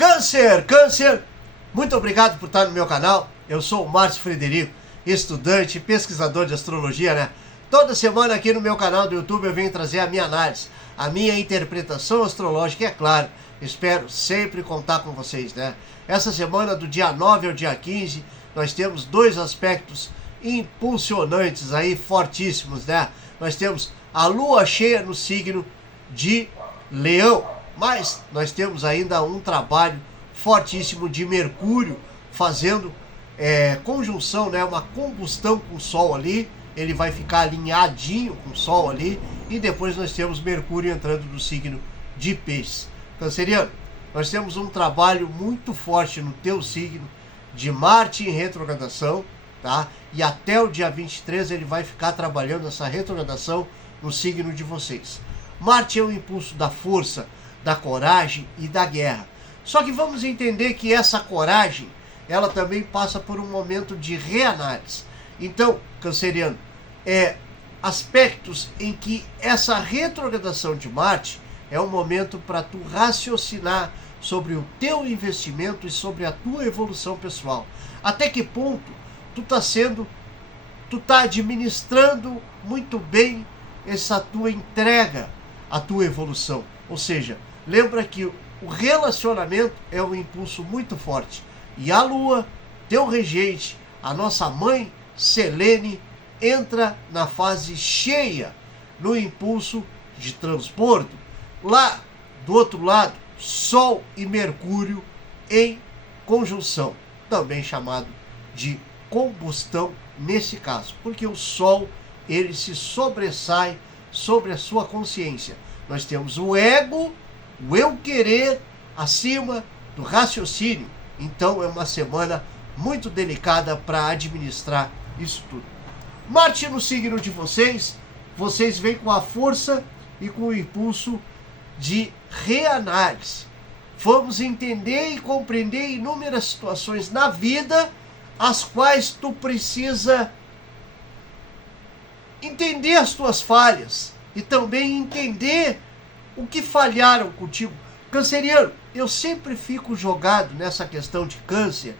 Câncer, Câncer, muito obrigado por estar no meu canal. Eu sou o Márcio Frederico, estudante e pesquisador de astrologia, né? Toda semana aqui no meu canal do YouTube eu venho trazer a minha análise, a minha interpretação astrológica e, é claro, espero sempre contar com vocês, né? Essa semana, do dia 9 ao dia 15, nós temos dois aspectos impulsionantes aí, fortíssimos, né? Nós temos a lua cheia no signo de Leão, mas nós temos ainda um trabalho fortíssimo de Mercúrio fazendo conjunção, né? Uma combustão com o Sol ali. Ele vai ficar alinhadinho com o Sol ali. E depois nós temos Mercúrio entrando no signo de Peixes. Canceriano, nós temos um trabalho muito forte no teu signo de Marte em retrogradação, tá? E até o dia 23 ele vai ficar trabalhando essa retrogradação no signo de vocês. Marte é o impulso da força, da coragem e da guerra. Só que vamos entender que essa coragem, ela também passa por um momento de reanálise. Então, canceriano, aspectos em que essa retrogradação de Marte é um momento para tu raciocinar sobre o teu investimento e sobre a tua evolução pessoal. Até que ponto tu tá administrando muito bem essa tua entrega, a tua evolução. Ou seja, lembra que o relacionamento é um impulso muito forte. E a Lua, teu regente, a nossa mãe Selene, entra na fase cheia, no impulso de transbordo. Lá do outro lado, Sol e Mercúrio em conjunção, também chamado de combustão nesse caso, porque o Sol ele se sobressai sobre a sua consciência. Nós temos o ego, o eu querer acima do raciocínio. Então é uma semana muito delicada para administrar isso tudo. Marte no signo de vocês vêm com a força e com o impulso de reanálise. Vamos entender e compreender inúmeras situações na vida as quais tu precisa entender as tuas falhas e também entender o que falharam contigo. Canceriano, eu sempre fico jogado nessa questão de câncer,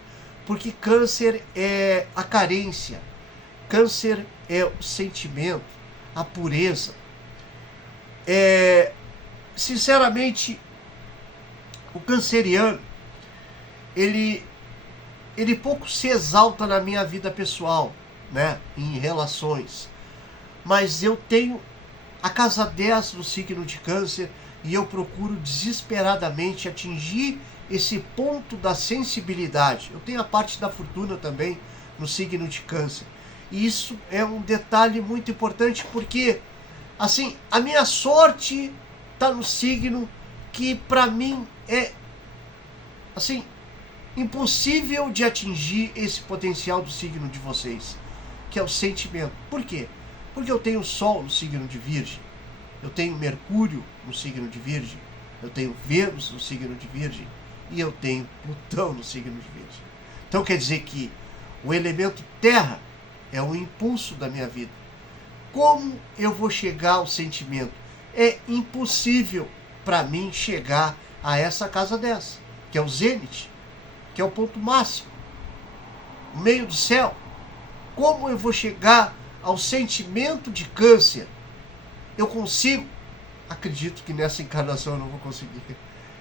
porque câncer é a carência, câncer é o sentimento, a pureza. Sinceramente, o canceriano, ele pouco se exalta na minha vida pessoal, né, em relações. Mas eu tenho a casa 10 do signo de Câncer e eu procuro desesperadamente atingir esse ponto da sensibilidade. Eu tenho a parte da fortuna também no signo de Câncer. E isso é um detalhe muito importante porque, assim, a minha sorte está no signo que para mim é, assim, impossível de atingir esse potencial do signo de vocês, que é o sentimento. Por quê? Porque eu tenho Sol no signo de Virgem, eu tenho Mercúrio no signo de Virgem, eu tenho Vênus no signo de Virgem e eu tenho Plutão no signo de Virgem. Então quer dizer que o elemento Terra é o impulso da minha vida. Como eu vou chegar ao sentimento? É impossível para mim chegar a essa casa 10, que é o zênite, que é o ponto máximo, o meio do céu. Como eu vou chegar ao sentimento de Câncer? Eu consigo? Acredito que nessa encarnação eu não vou conseguir.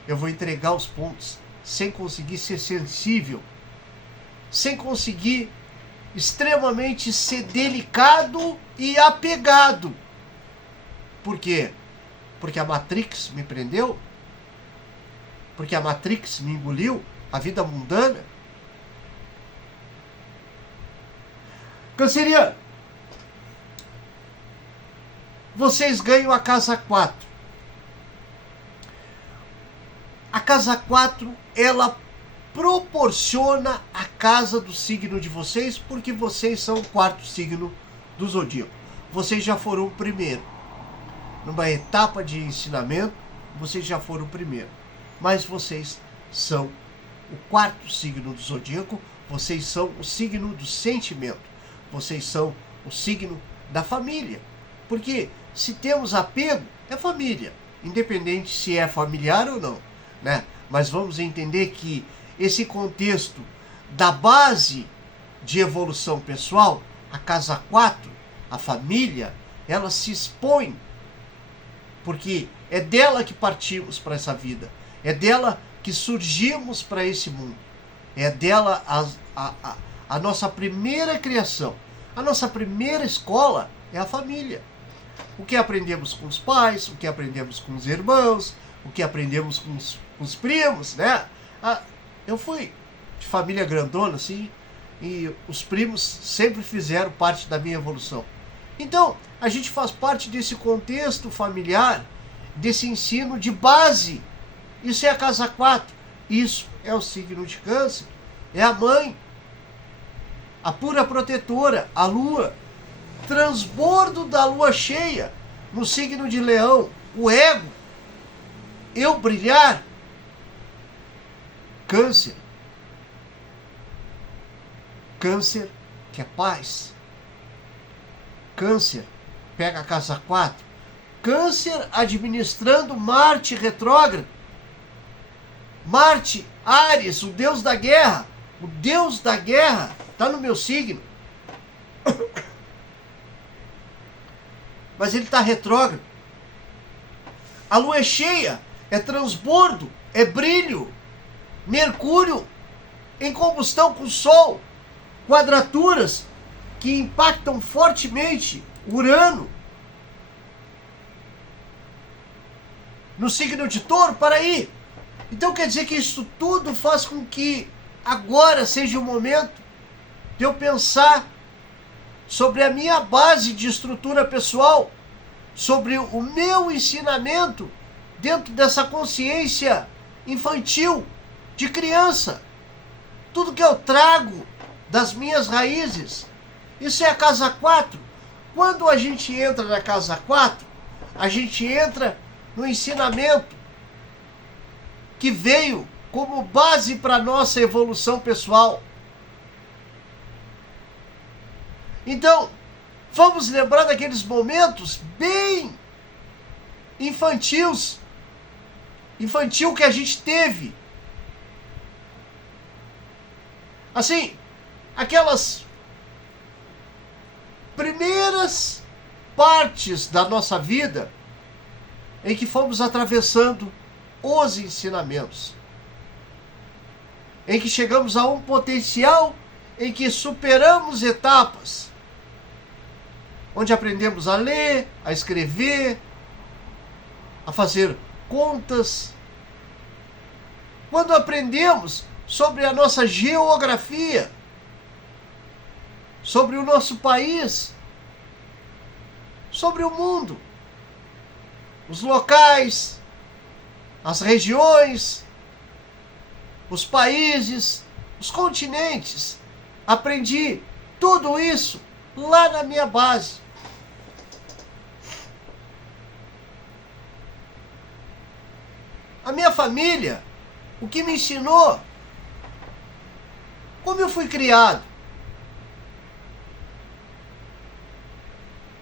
Eu vou entregar os pontos sem conseguir ser sensível, sem conseguir extremamente ser delicado e apegado. Por quê? Porque a Matrix me prendeu? Porque a Matrix me engoliu? A vida mundana? Canceriano, vocês ganham a casa 4. A casa 4, ela proporciona a casa do signo de vocês, porque vocês são o quarto signo do zodíaco. Vocês já foram o primeiro. Numa etapa de ensinamento, vocês já foram o primeiro. Mas vocês são o quarto signo do zodíaco, vocês são o signo do sentimento, vocês são o signo da família. Porque se temos apego, é família, independente se é familiar ou não, né? mas vamos entender que esse contexto da base de evolução pessoal, a casa 4, a família, ela se expõe, porque é dela que partimos para essa vida, é dela que surgimos para esse mundo, é dela a nossa primeira criação, a nossa primeira escola é a família. O que aprendemos com os pais, o que aprendemos com os irmãos, o que aprendemos com os primos, né? Eu fui de família grandona, assim, e os primos sempre fizeram parte da minha evolução. Então, a gente faz parte desse contexto familiar, desse ensino de base. Isso é a casa 4, isso é o signo de Câncer, é a mãe, a pura protetora, a lua, transbordo da lua cheia no signo de Leão, o ego, eu brilhar, Câncer. Câncer que é paz. Câncer pega a casa 4. Câncer administrando Marte retrógrado. Marte, Áries, o deus da guerra. O deus da guerra está no meu signo. Mas ele está retrógrado. A lua é cheia, é transbordo, é brilho. Mercúrio em combustão com o Sol. Quadraturas que impactam fortemente Urano no signo de Touro, para aí. Então quer dizer que isso tudo faz com que agora seja o momento de eu pensar sobre a minha base de estrutura pessoal, sobre o meu ensinamento dentro dessa consciência infantil, de criança. Tudo que eu trago das minhas raízes. Isso é a casa 4. Quando a gente entra na casa 4, a gente entra no ensinamento que veio como base para a nossa evolução pessoal. Então, vamos lembrar daqueles momentos bem infantil que a gente teve. Assim, aquelas primeiras partes da nossa vida em que fomos atravessando os ensinamentos, em que chegamos a um potencial, em que superamos etapas, onde aprendemos a ler, a escrever, a fazer contas, quando aprendemos sobre a nossa geografia, sobre o nosso país, sobre o mundo, os locais, as regiões, os países, os continentes. Aprendi tudo isso lá na minha base. A minha família, o que me ensinou, como eu fui criado.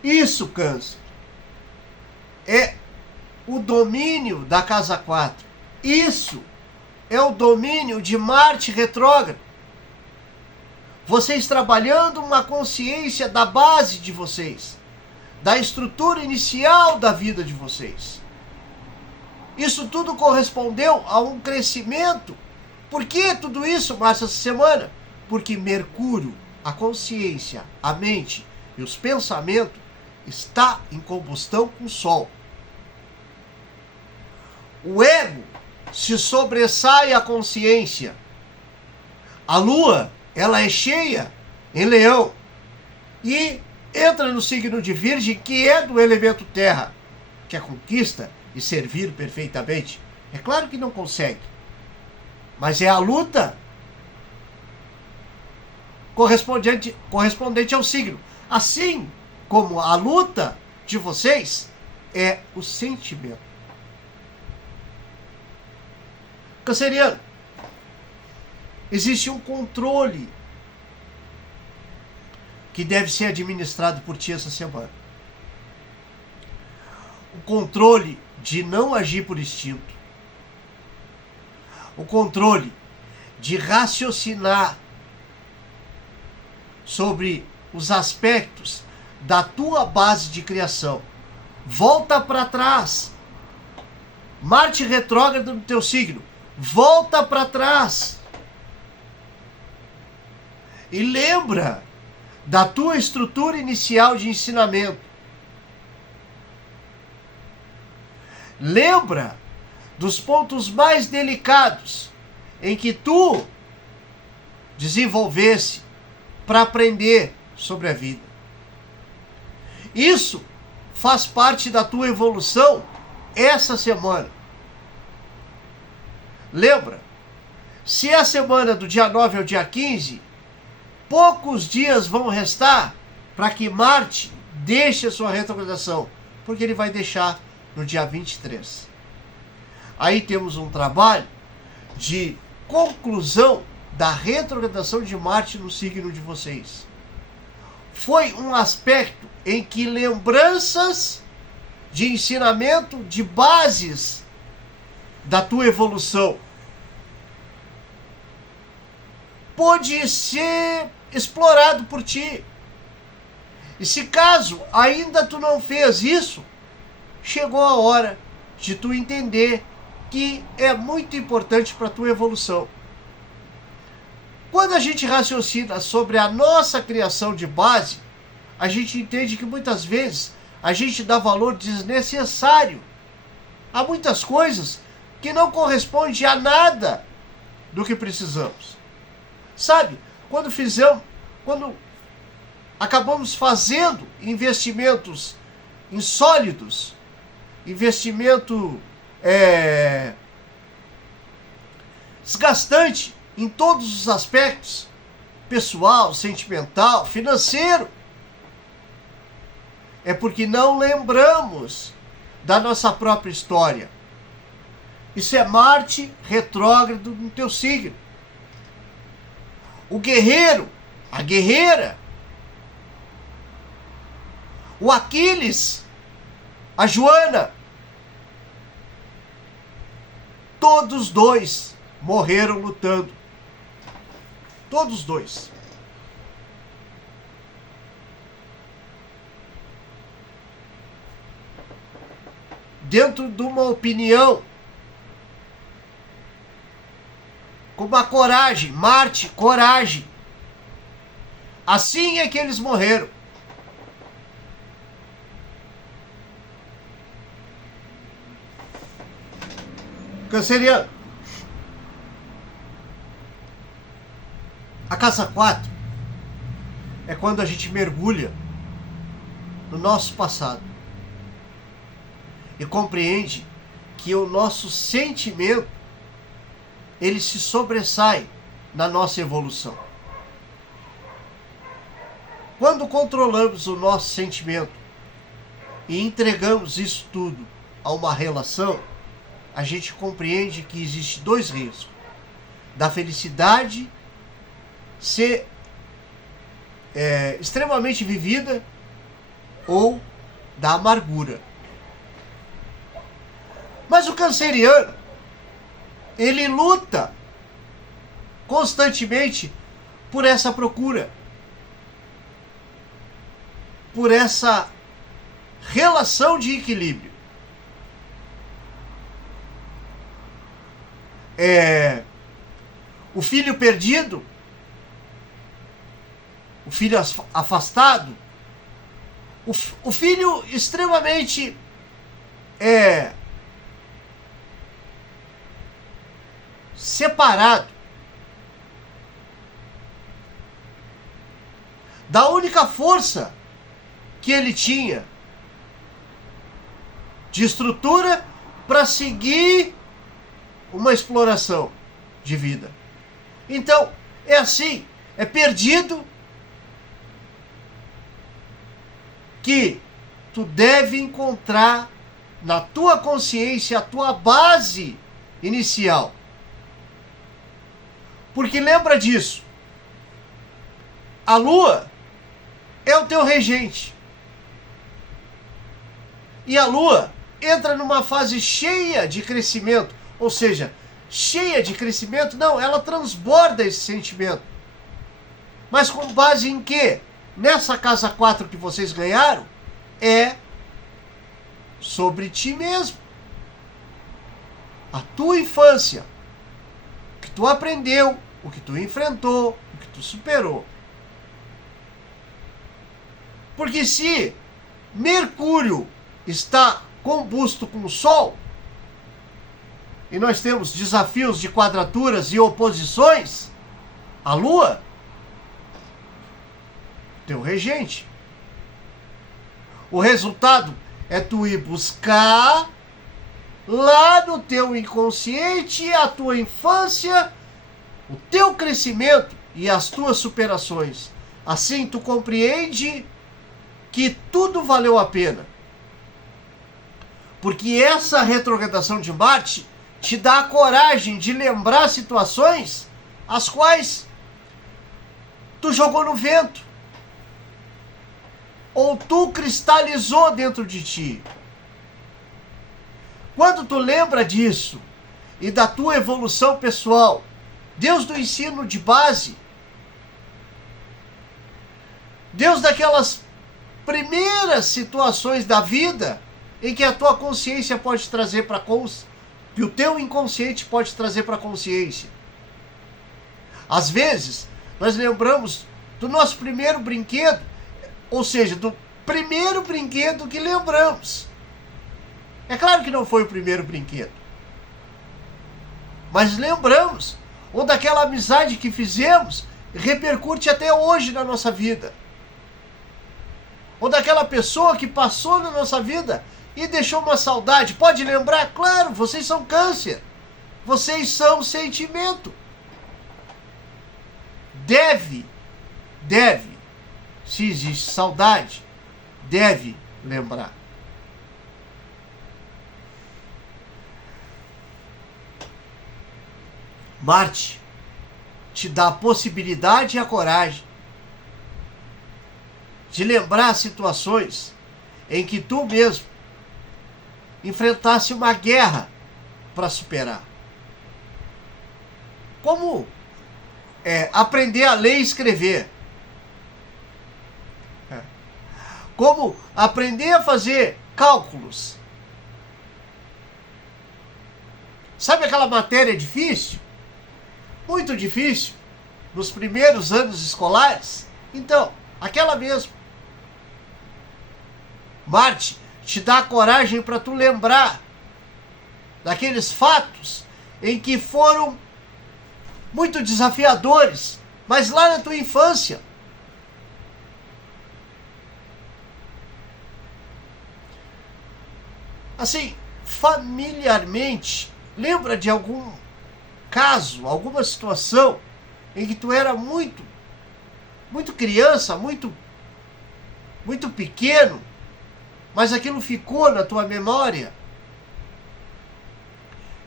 Isso, Câncer, é o domínio da casa 4. Isso é o domínio de Marte retrógrado. Vocês trabalhando uma consciência da base de vocês, da estrutura inicial da vida de vocês. Isso tudo correspondeu a um crescimento. Por que tudo isso, Márcia, essa semana? Porque Mercúrio, a consciência, a mente e os pensamentos está em combustão com o Sol. O ego se sobressai à consciência. A Lua, ela é cheia em Leão e entra no signo de Virgem, que é do elemento terra, que é conquista e servir perfeitamente. É claro que não consegue, mas é a luta correspondente ao signo. Assim como a luta de vocês é o sentimento. Canceriano, existe um controle que deve ser administrado por ti essa semana. O controle de não agir por instinto. o controle de raciocinar sobre os aspectos da tua base de criação. Volta para trás. Marte retrógrado no teu signo. Volta para trás. E lembra da tua estrutura inicial de ensinamento. Lembra dos pontos mais delicados em que tu desenvolvesse para aprender sobre a vida. Isso faz parte da tua evolução essa semana. Lembra, se a semana do dia 9 ao dia 15, poucos dias vão restar para que Marte deixe a sua retrogradação, porque ele vai deixar no dia 23. Aí temos um trabalho de conclusão da retrogradação de Marte no signo de vocês. Foi um aspecto em que lembranças de ensinamento, de bases da tua evolução pôde ser explorado por ti. E se caso ainda tu não fez isso, chegou a hora de tu entender que é muito importante para a tua evolução. Quando a gente raciocina sobre a nossa criação de base, a gente entende que muitas vezes a gente dá valor desnecessário a muitas coisas que não correspondem a nada do que precisamos. Sabe, quando acabamos fazendo investimentos insólidos, investimento desgastante em todos os aspectos, pessoal, sentimental, financeiro, é porque não lembramos da nossa própria história. Isso é Marte retrógrado no teu signo. O guerreiro, a guerreira, o Aquiles, a Joana, todos dois morreram lutando. Todos dois. Dentro de uma opinião, com uma coragem, Marte, coragem. Assim é que eles morreram. Canceriano. A casa 4 é quando a gente mergulha no nosso passado e compreende que o nosso sentimento ele se sobressai na nossa evolução. Quando controlamos o nosso sentimento e entregamos isso tudo a uma relação, a gente compreende que existe dois riscos: da felicidade ser extremamente vivida ou da amargura. Mas o canceriano, ele luta constantemente por essa procura, por essa relação de equilíbrio. O filho perdido, o filho afastado, o filho extremamente separado da única força que ele tinha de estrutura para seguir uma exploração de vida. Então, é assim, é perdido que tu deve encontrar na tua consciência a tua base inicial. Porque lembra disso, a Lua é o teu regente. E a Lua entra numa fase cheia de crescimento, ou seja, cheia de crescimento. Não, ela transborda esse sentimento. Mas com base em quê? Nessa casa 4 que vocês ganharam, é sobre ti mesmo. A tua infância. O que tu aprendeu, o que tu enfrentou, o que tu superou. Porque se Mercúrio está combusto com o Sol, e nós temos desafios de quadraturas e oposições, a Lua, teu regente. O resultado é tu ir buscar lá no teu inconsciente a tua infância, o teu crescimento e as tuas superações. Assim tu compreende que tudo valeu a pena. Porque essa retrogradação de Marte te dá a coragem de lembrar situações as quais tu jogou no vento. Ou tu cristalizou dentro de ti. Quando tu lembra disso e da tua evolução pessoal, Deus do ensino de base, Deus daquelas primeiras situações da vida em que a tua consciência pode trazer para que o teu inconsciente pode trazer para a consciência. Às vezes, nós lembramos do nosso primeiro brinquedo, ou seja, do primeiro brinquedo que lembramos. É claro que não foi o primeiro brinquedo, mas lembramos, ou daquela amizade que fizemos, repercute até hoje na nossa vida. Ou daquela pessoa que passou na nossa vida e deixou uma saudade. Pode lembrar? Claro, vocês são câncer. Vocês são sentimento. Deve, se existe saudade, deve lembrar. Marte te dá a possibilidade e a coragem de lembrar situações em que tu mesmo enfrentasse uma guerra para superar. Como aprender a ler e escrever. Como aprender a fazer cálculos. Sabe aquela matéria difícil? Muito difícil, nos primeiros anos escolares? Então, aquela mesmo. Marte te dá coragem para tu lembrar daqueles fatos em que foram muito desafiadores, mas lá na tua infância. Assim, familiarmente, lembra de algum caso, alguma situação em que tu era muito criança, muito pequeno, mas aquilo ficou na tua memória?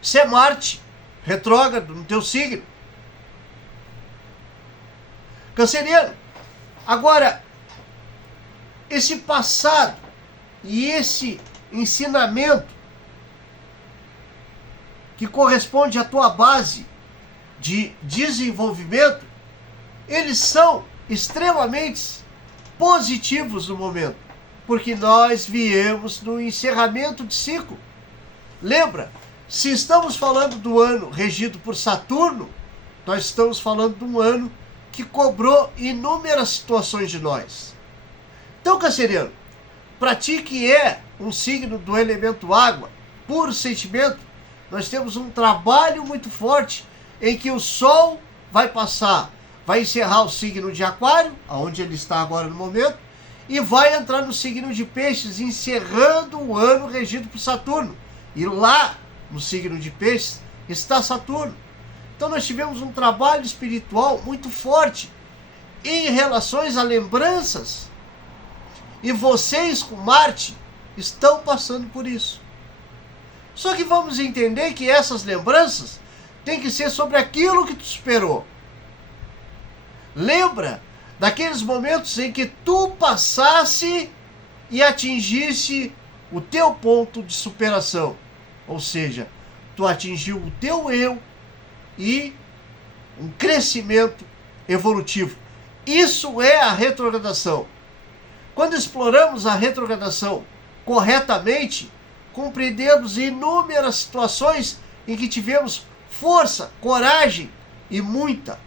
Isso é Marte retrógrado no teu signo. Canceriano, agora, esse passado e esse ensinamento que corresponde à tua base de desenvolvimento, eles são extremamente positivos no momento, porque nós viemos no encerramento de ciclo. Lembra, se estamos falando do ano regido por Saturno, nós estamos falando de um ano que cobrou inúmeras situações de nós. Então, canceriano, para ti que é um signo do elemento água, puro sentimento, nós temos um trabalho muito forte em que o Sol vai encerrar o signo de Aquário, onde ele está agora no momento, e vai entrar no signo de Peixes, encerrando o ano regido por Saturno. E lá, no signo de Peixes, está Saturno. Então nós tivemos um trabalho espiritual muito forte em relações a lembranças. E vocês com Marte estão passando por isso. Só que vamos entender que essas lembranças têm que ser sobre aquilo que tu superou. Lembra daqueles momentos em que tu passasse e atingisse o teu ponto de superação. Ou seja, tu atingiu o teu eu e um crescimento evolutivo. Isso é a retrogradação. Quando exploramos a retrogradação corretamente, compreendemos inúmeras situações em que tivemos força, coragem e muita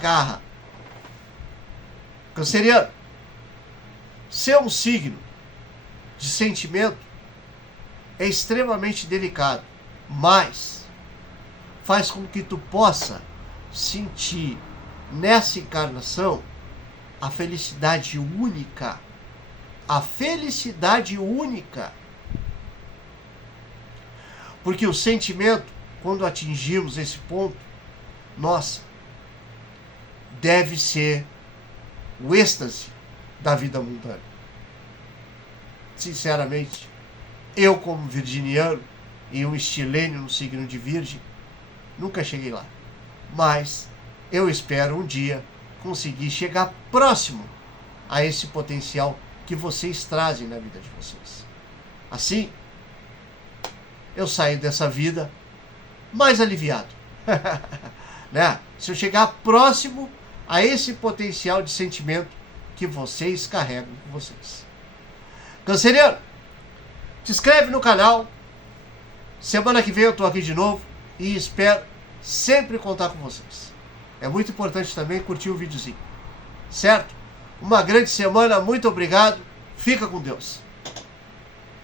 garra. Canceriano, ser um signo de sentimento é extremamente delicado, mas faz com que tu possa sentir nessa encarnação a felicidade única. A felicidade única. Porque o sentimento, quando atingimos esse ponto, nossa, deve ser o êxtase da vida mundana. Sinceramente, eu como virginiano e um estilênio no signo de Virgem, nunca cheguei lá. Mas eu espero um dia conseguir chegar próximo a esse potencial que vocês trazem na vida de vocês. Assim, eu saio dessa vida mais aliviado. Né? Se eu chegar próximo a esse potencial de sentimento que vocês carregam com vocês. Canceriano, te inscreve no canal. Semana que vem eu estou aqui de novo e espero sempre contar com vocês. É muito importante também curtir o videozinho. Certo? Uma grande semana, muito obrigado. Fica com Deus.